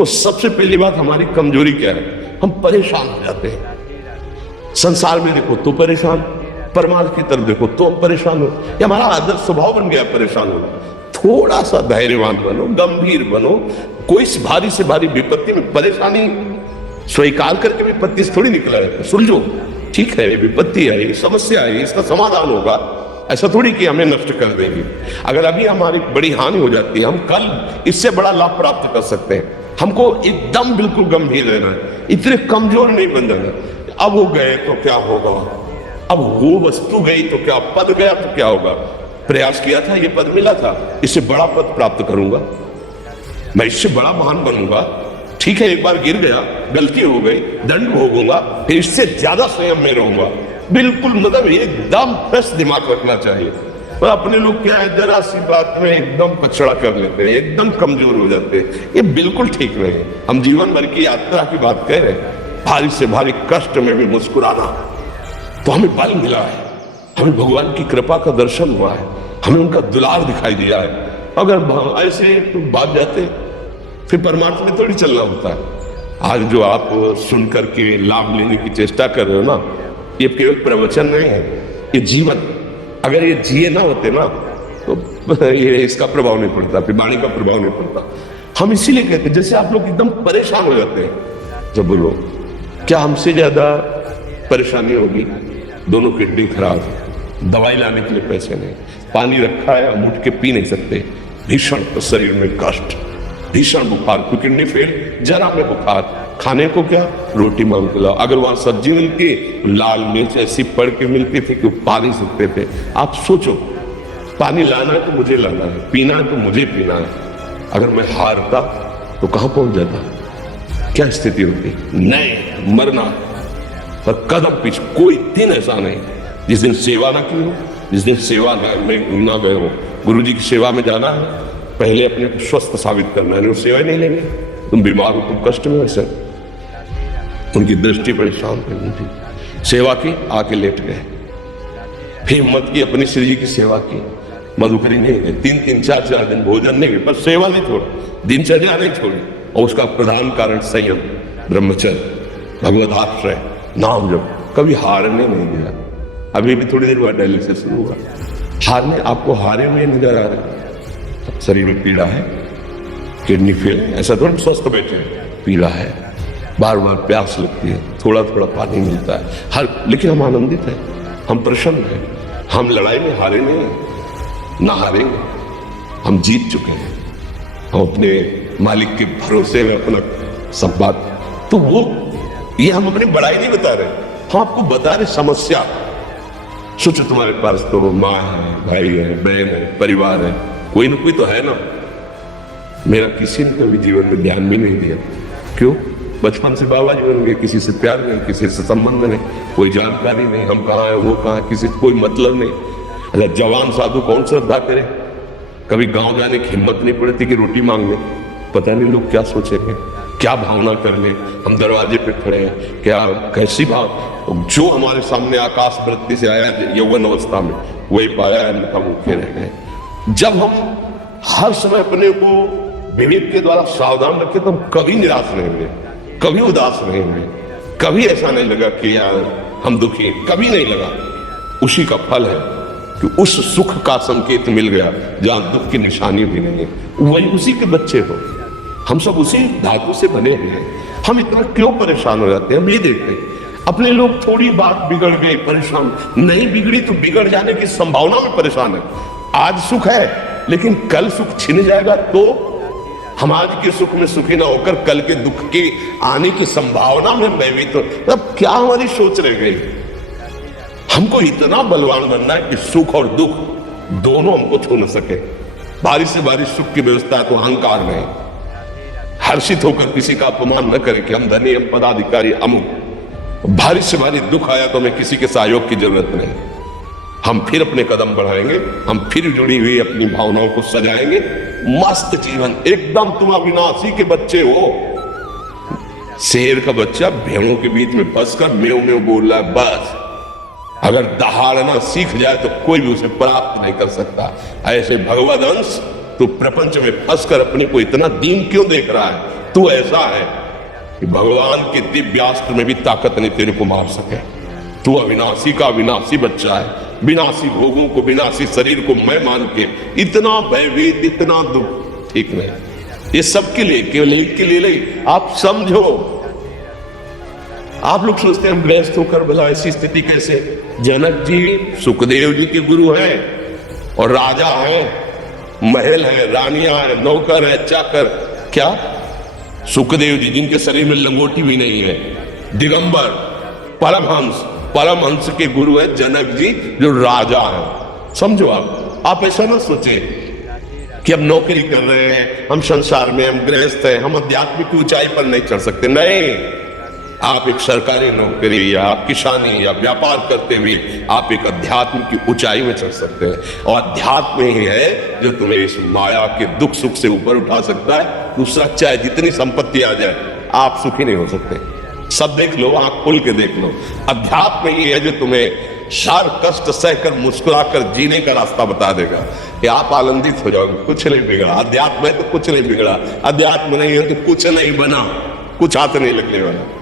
देखो सबसे पहली बात हमारी कमजोरी क्या है, हम परेशान हो जाते हैं। संसार में देखो तो परेशान, परमात्मा की तरफ देखो तो हम परेशान हो, ये हमारा आदत स्वभाव बन गया परेशान होना। थोड़ा सा धैर्यवान बनो, गंभीर बनो। कोई भारी से भारी विपत्ति में परेशानी स्वीकार करके विपत्ति से थोड़ी निकला है, सुलझो। ठीक है, विपत्ति है, समस्या है, इसका समाधान होगा। ऐसा थोड़ी कि हमें नष्ट कर देगी। अगर अभी हमारी बड़ी हानि हो जाती है, हम कल इससे बड़ा लाभ प्राप्त कर सकते हैं। हमको एकदम बिल्कुल गंभीर रहना है, इतने कमजोर नहीं बन जाना। अब वो गए तो क्या होगा, अब वो वस्तु गई तो क्या, पद गया तो क्या होगा। प्रयास किया था, ये पद मिला था, इससे बड़ा पद प्राप्त करूंगा, मैं इससे बड़ा महान बनूंगा। ठीक है, एक बार गिर गया, गलती हो गई, दंड भोगूंगा, फिर इससे ज्यादा संयम में रहूंगा। बिल्कुल मतलब एकदम फ्रेश दिमाग रखना चाहिए। और अपने लोग क्या है, जरा सी बात में एकदम पछड़ा कर लेते हैं, एकदम कमजोर हो जाते हैं। ये बिल्कुल ठीक नहीं है। हम जीवन भर की यात्रा की बात कह रहे हैं, भारी से भारी कष्ट में भी मुस्कुराना, तो हमें बल मिला है, हमें भगवान की कृपा का दर्शन हुआ है, हमें उनका दुलार दिखाई दिया है। अगर ऐसे तो भाग जाते फिर परमार्थ में थोड़ी चलना होता है। आज जो आप सुन करके लाभ लेने की चेष्टा कर रहे हो ना, ये केवल प्रवचन नहीं है, ये जीवन। अगर ये जिए ना होते ना तो ये इसका प्रभाव नहीं पड़ता, फिर वाणी का प्रभाव नहीं पड़ता। हम इसीलिए कहते हैं, जैसे आप लोग एकदम परेशान हो जाते हैं जब बोलो, क्या हमसे ज्यादा परेशानी होगी? दोनों किडनी खराब, दवाई लाने के लिए पैसे नहीं, पानी रखा है हम उठ के पी नहीं सकते, भीषण शरीर में कष्ट, भीषण बुखार, किडनी फेल, जरा में बुखार, खाने को क्या, रोटी मांग के लाओ। अगर वहां सब्जी मिलती, लाल मिर्च ऐसी पड़ के मिलती थी कि पा नहीं सकते थे। आप सोचो, पानी लाना है तो मुझे लाना है, पीना है तो मुझे पीना है। अगर मैं हारता तो कहां पहुंच जाता, क्या स्थिति होती? नहीं, मरना पर कदम पीछे। कोई दिन ऐसा नहीं जिस दिन सेवा ना की हो, जिस दिन सेवा में ना गए हो। गुरु जी की सेवा में जाना है, पहले अपने को स्वस्थ साबित करना है, सेवा नहीं लेंगे, तुम बीमार हो, तुम कष्ट में हो। सर उनकी दृष्टि परेशान थी, सेवा की, आके लेट गए। फिर हिम्मत की, अपनी श्री जी की सेवा की, मधुकरी नहीं गए, 3-4 दिन भोजन नहीं गए, पर सेवा नहीं छोड़ी, दिनचर्या नहीं छोड़ी। और उसका प्रधान कारण संयम, ब्रह्मचर्य, भगवदाश्रय, नाम जप, कभी हारने नहीं दिया। अभी भी थोड़ी देर बाद डायलिसिस शुरू हुआ, हारने, आपको हारे हुए नजर आ रहे, शरीर में पीड़ा है, किडनी फेल, ऐसा थोड़ा स्वस्थ बैठे, पीड़ा है, बार बार प्यास लगती है, थोड़ा थोड़ा पानी मिलता है, हर, लेकिन हम आनंदित हैं, हम प्रसन्न हैं, हम लड़ाई में हारे नहीं, ना हारेंगे, हम जीत चुके हैं, हम अपने मालिक के भरोसे में अपना संपाद। तो वो ये हम अपनी बड़ाई नहीं बता रहे, हम आपको बता रहे समस्या। सोचो तुम्हारे पास तो माँ है, भाई है, बहन है, परिवार है, कोई ना कोई तो है ना। मेरा किसी ने कभी जीवन में ध्यान भी नहीं दिया, क्यों? बचपन से बाबा जी बन गए, किसी से प्यार नहीं, किसी से संबंध नहीं, कोई जानकारी नहीं, हम कहाँ है, वो कहाँ है, किसी से कोई मतलब नहीं। अच्छा, जवान साधु कौन श्रद्धा करे? कभी गांव जाने की हिम्मत नहीं पड़ती कि रोटी मांगने, पता नहीं लोग क्या सोचेंगे, क्या भावना कर ले। हम दरवाजे पे खड़े हैं, क्या कैसी भाव, जो हमारे सामने आकाश वृत्ति से आया यौवन अवस्था में, वही पाया है, अन्यथा भूखे रह गए। जब हम हर समय अपने को विवेक के द्वारा सावधान रखे तो हम कभी निराश नहीं हुए, कभी उदास नहीं हुए, कभी ऐसा नहीं लगा कि यार हम दुखी हैं, कभी नहीं लगा। उसी का फल है कि उस सुख का संकेत मिल गया जहां दुख की निशानी भी नहीं है, वही उसी के बच्चे हो। हम सब उसी धातु से बने हुए हैं। हम इतना क्यों परेशान हो जाते हैं? हम ये देखते हैं अपने लोग, थोड़ी बात बिगड़ गई, परेशान, नहीं बिगड़ी तो बिगड़ जाने की संभावना में परेशान है। आज सुख है लेकिन कल सुख छिन जाएगा, तो हम आज के सुख में सुखी ना होकर कल के दुख के आने की संभावना में भयभीत हो। तब क्या हमारी सोच रह गई? हमको इतना बलवान बनना है कि सुख और दुख दोनों हमको छू न सके। बारिश से बारिश सुख की व्यवस्था है तो अहंकार नहीं, हर्षित होकर किसी का अपमान न करें कि हम धनी, हम पदाधिकारी, अमुक। भारी से भारी दुख आया तो हमें किसी के सहयोग की जरूरत नहीं, हम फिर अपने कदम बढ़ाएंगे, हम फिर जुड़ी हुई अपनी भावनाओं को सजाएंगे। मस्त जीवन, एकदम तुम अविनाशी के बच्चे हो। शेर का बच्चा भेड़ों के बीच में फंसकर मेव मेव बोल रहा है, बस अगर दहाड़ना सीख जाए तो कोई भी उसे प्राप्त नहीं कर सकता। ऐसे भगवद अंश तो प्रपंच में फंसकर अपने को इतना दीन क्यों देख रहा है? तू ऐसा है कि भगवान के दिव्यास्त्र में भी ताकत नहीं तेरे को मार सके। तू अविनाशी का अविनाशी बच्चा है, विनाशी भोगों को, विनाशी शरीर को मैं मान के इतना भयभीत, इतना दुख ठीक नहीं। ये सबके लिए, केवल एक के लिए नहीं। आप समझो, आप लोग सोचते हैं हम गृहस्थ होकर भला ऐसी स्थिति कैसे। जनक जी सुखदेव जी के गुरु हैं और राजा हैं, महल है, रानियां हैं, नौकर है, चाकर। क्या सुखदेव जी जिनके शरीर में लंगोटी भी नहीं है, दिगंबर, परमहंस, परमहंस के गुरु है जनक जी जो राजा है। समझो आप ऐसा ना सोचे कि हम नौकरी कर रहे हैं, हम संसार में, हम गृहस्थ हैं, हम आध्यात्मिक ऊंचाई पर नहीं चढ़ सकते। नहीं, आप एक सरकारी नौकरी या किसानी या व्यापार करते हुए आप एक अध्यात्म की ऊंचाई में चढ़ सकते हैं। और अध्यात्म ही है जो तुम्हें इस माया के दुख सुख से ऊपर उठा सकता है। दूसरा, चाहे जितनी संपत्ति आ जाए, आप सुखी नहीं हो सकते। सब देख लो, आंख खोल के देख लो, अध्यात्म ही है जो तुम्हें सार कष्ट सहकर मुस्कुराकर जीने का रास्ता बता देगा कि आप आनंदित हो जाओगे। कुछ नहीं बिगड़ा, अध्यात्म है तो कुछ नहीं बिगड़ा, अध्यात्म नहीं है तो कुछ नहीं बना, कुछ हाथ नहीं लगने वाला।